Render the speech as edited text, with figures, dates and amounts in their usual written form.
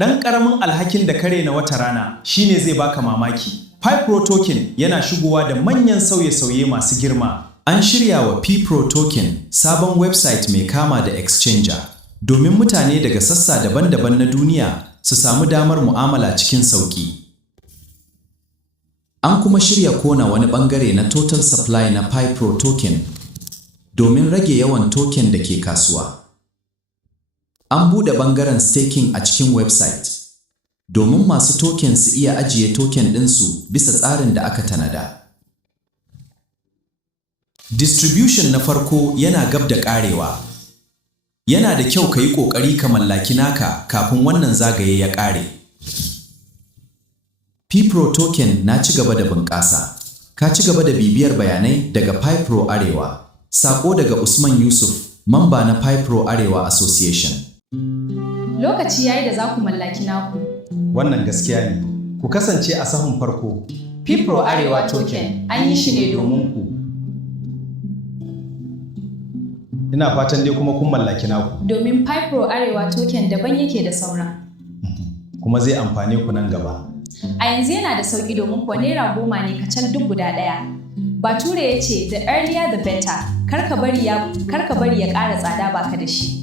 ɗan ƙaramin alhakin da kare na wata rana shine zai baka mamaki. PI PRO Token yana shigowa da manyan sauye-sauye masu girma. An shirya wa PI PRO Token sabon website mai kama da exchanger domin mutane daga sassa daban-daban na duniya su samu damar mu'amala cikin sauƙi. An kuma shirya kona wani ɓangare na total supply na PI PRO Token domin rage yawan token da ke kasuwa. An buɗe ɓangaren staking a cikin website domin masu token su iya ajiye token ɗinsu bisa tsarin da aka tanada. Distribution na farko yana gab da ƙarewa. Yana da kyau ka yi ƙoƙari ka mallaki naka kafin wannan zagaye ya ƙare. PI PRO Token na ci gaba da bunƙasa. Ka ci gaba da bibiyar bayanai daga PI PRO Arewa. Saƙo daga Usman Yusuf, mamba na PI PRO Arewa Association. Lokaci yayi da za ku mallaki naku. Wannan gaskiya ne. Ku kasance a sahun farko. PI PRO Arewa Token an yi shi ne domin ku. Ina fatan dai kuma kun mallaki naku. Domin PI PRO Arewa Token daban yake da sauran. Kuma zai amfane ku nan gaba. A yanzu yana da sauƙi domin kuwa naira 10 ne kacal duk guda ɗaya. Bature ya ce the earlier the better, kar ka bari ya ƙara tsada baka da shi.